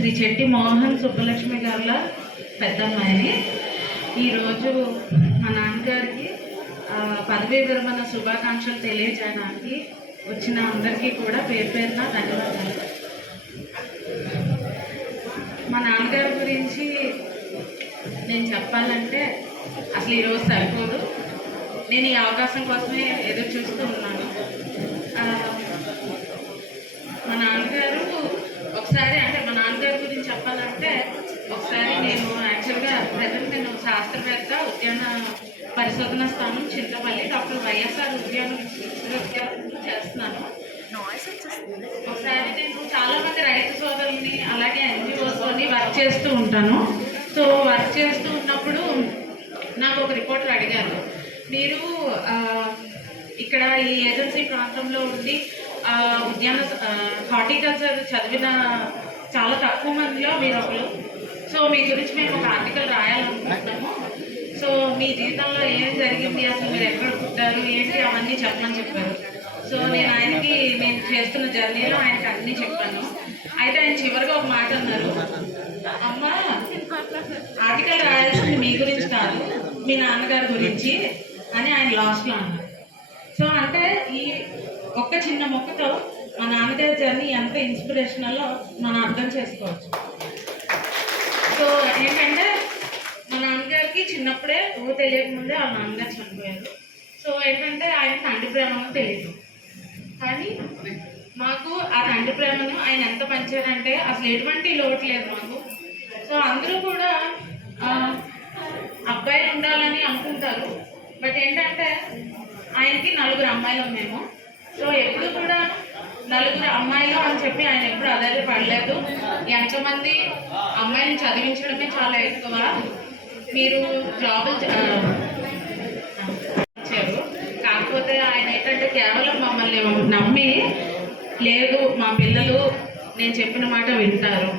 శ్రీ చెట్టి మోహన్ సుబ్బలక్ష్మి గారుల పెద్దమ్మాయిని. ఈరోజు మా నాన్నగారికి పదవీ విరమణ శుభాకాంక్షలు తెలియజేయడానికి వచ్చిన అందరికీ కూడా పేరు పేరున ధన్యవాదాలు. మా నాన్నగారి గురించి నేను చెప్పాలంటే అసలు ఈరోజు సరిపోదు. నేను ఈ అవకాశం కోసమే ఎదురు చూస్తూ ఉన్నాను. మా నాన్నగారు ఒకసారి మా నాన్నగారి గురించి చెప్పాలంటే ఒకసారి నేను యాక్చువల్గా ప్రజెంట్ నేను శాస్త్రవేత్త ఉద్యాన పరిశోధన స్థానం చింతపల్లి డాక్టర్ వైఎస్ఆర్ ఉద్యాన విశ్వవిద్యాలయంలో చేస్తున్నాను. ఒకసారి నేను చాలామంది రైతు సోదరుల్ని అలాగే ఎన్జిఓస్తోని వర్క్ చేస్తూ ఉంటాను. సో వర్క్ చేస్తూ ఉన్నప్పుడు నాకు ఒక రిపోర్టర్ అడిగారు, మీరు ఇక్కడ ఈ ఏజెన్సీ ప్రాంతంలో ఉండి ఉద్యాన హార్టికల్చర్ చదివిన చాలా తక్కువ మందిలో మీరు ఒకరు. సో మీ గురించి మేము ఒక ఆర్టికల్ రాయాలనుకుంటున్నాము. సో మీ జీవితంలో ఏం జరిగింది, అసలు మీరు ఎక్కడ పుట్టారు, ఏంటి అవన్నీ చెప్పమని చెప్పారు. సో నేను చేస్తున్న జర్నీలో ఆయనకి అన్నీ చెప్పాను. అయితే ఆయన చివరిగా ఒక మాట అన్నారు, అమ్మ ఆర్టికల్ రాయాల్సింది మీ గురించి కాదు, మీ నాన్నగారి గురించి అని ఆయన లాస్ట్లో అన్నారు. సో అంటే ఈ ఒక్క చిన్న మొక్కతో మా నాన్నగారి జర్నీ ఎంత ఇన్స్పిరేషనల్లో మనం అర్థం చేసుకోవచ్చు. సో ఏంటంటే మా నాన్నగారికి చిన్నప్పుడే తెలియకముందే వాళ్ళ నాన్నగారు చనిపోయారు. సో ఏంటంటే ఆయన తండ్రి ప్రేమను తెలియదు, కానీ మాకు ఆ తండ్రి ప్రేమను ఆయన ఎంత పంచారంటే అసలు ఎటువంటి లోటు లేదు మాకు. సో అందరూ కూడా అబ్బాయిలు ఉండాలని అనుకుంటారు, బట్ ఏంటంటే ఆయనకి 4 అమ్మాయిలు మేము. సో ఎప్పుడు కూడా 4 అమ్మాయిలు అని చెప్పి ఆయన ఎప్పుడు అదే పడలేదు. ఎంతమంది అమ్మాయిని చదివించడమే చాలా ఎక్కువ, మీరు జాబులు ఇచ్చారు. కాకపోతే ఆయన ఏంటంటే కేవలం మమ్మల్ని నమ్మి, లేదు మా పిల్లలు నేను చెప్పిన మాట వింటారు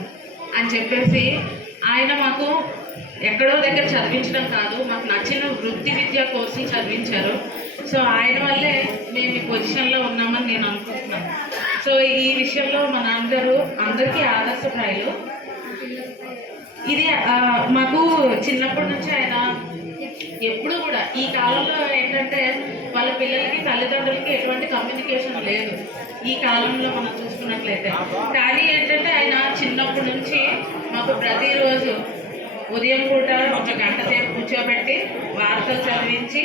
అని చెప్పేసి ఆయన మాకు ఎక్కడో దగ్గర చదివించడం కాదు, మాకు నచ్చిన వృత్తి విద్యా కోర్సులు చదివించారు. సో ఆయన వల్లే మేము ఈ పొజిషన్లో ఉన్నామని నేను అనుకుంటున్నాను. సో ఈ విషయంలో మా నాన్నగారు అందరికీ ఆదర్శప్రాయులు. ఇది మాకు చిన్నప్పటి నుంచి ఆయన ఎప్పుడు కూడా ఈ కాలంలో ఏంటంటే వాళ్ళ పిల్లలకి తల్లిదండ్రులకి ఎటువంటి కమ్యూనికేషన్ లేదు ఈ కాలంలో మనం చూసుకున్నట్లయితే. కానీ ఏంటంటే ఆయన చిన్నప్పటి నుంచి మాకు ప్రతిరోజు ఉదయం పూట 1 గంట సేపు కూర్చోబెట్టి వార్తలు చదివించి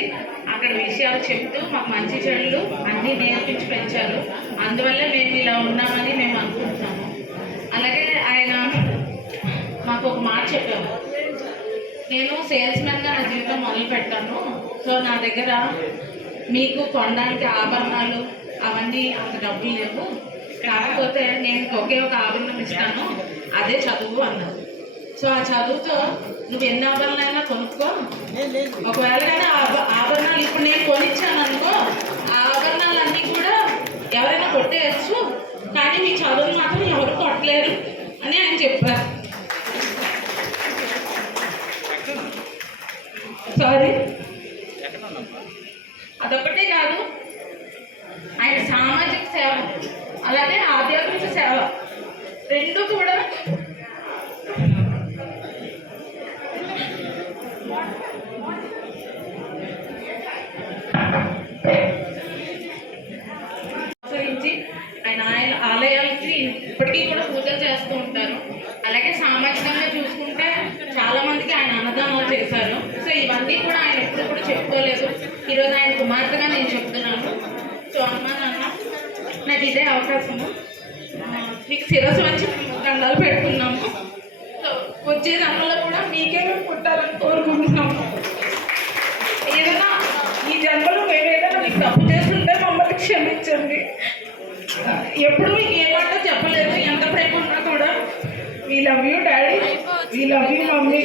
అక్కడ విషయాలు చెప్తూ మాకు మంచి చెడులు అన్నీ నేర్పించి పెంచారు. అందువల్ల మేము ఇలా ఉన్నామని మేము అనుకుంటున్నాము. అలాగే ఆయన మాకు ఒక మాట చెప్పాము, నేను సేల్స్మెన్గా నా జీవితం మొదలు పెట్టాను. సో నా దగ్గర మీకు కొనడానికి ఆభరణాలు అవన్నీ అంత డబ్బులు లేవు, కాకపోతే నేను ఒకే ఒక ఆభరణం ఇస్తాను, అదే చదువు అన్నారు. సో ఆ చదువుతో నువ్వు ఎన్ని ఆభరణాలైనా కొనుక్కో, ఒకవేళ కానీ ఆభరణాలు ఇప్పుడు నేను కొనిచ్చాను అనుకో, ఆ ఆభరణాలన్నీ కూడా ఎవరైనా కొట్టేయచ్చు, కానీ మీ చదువులు మాత్రం ఎవరు కొట్టలేరు అని ఆయన చెప్పారు. సారీ, అదొకటే కాదు, ఆయన సామాజిక సేవ అలాగే ఆధ్యాత్మిక సేవ రెండు కూడా అనుసరించి ఆయన ఆలయాలకి ఇప్పటికీ కూడా పూజలు చేస్తూ ఉంటారు. అలాగే సామాజికంగా చూసుకుంటే చాలా మందికి ఆయన అన్నదానాలు చేశారు. సో ఇవన్నీ కూడా ఆయన ఎప్పుడు కూడా చెప్పుకోలేదు. ఈరోజు ఆయన కుమార్తెగా నేను చెప్తున్నాను. సో అమ్మ నాన్న నాకు ఇదే అవకాశము, మీకు శిరస్సు వచ్చి దండాలు పెడుతున్నాము. సో వచ్చే జన్మలో కూడా మీకే మేము పుట్టాలని కోరుకుంటున్నాము. ఏదైనా ఈ జన్మలో మేము ఏదైనా మీకు తప్పు చేస్తుంటే మమ్మల్ని క్షమించండి. ఎప్పుడు మీకు ఏమంటో చెప్పలేదు, ఎంత ప్రేమ ఉన్నా కూడా we love you daddy, we love you mummy.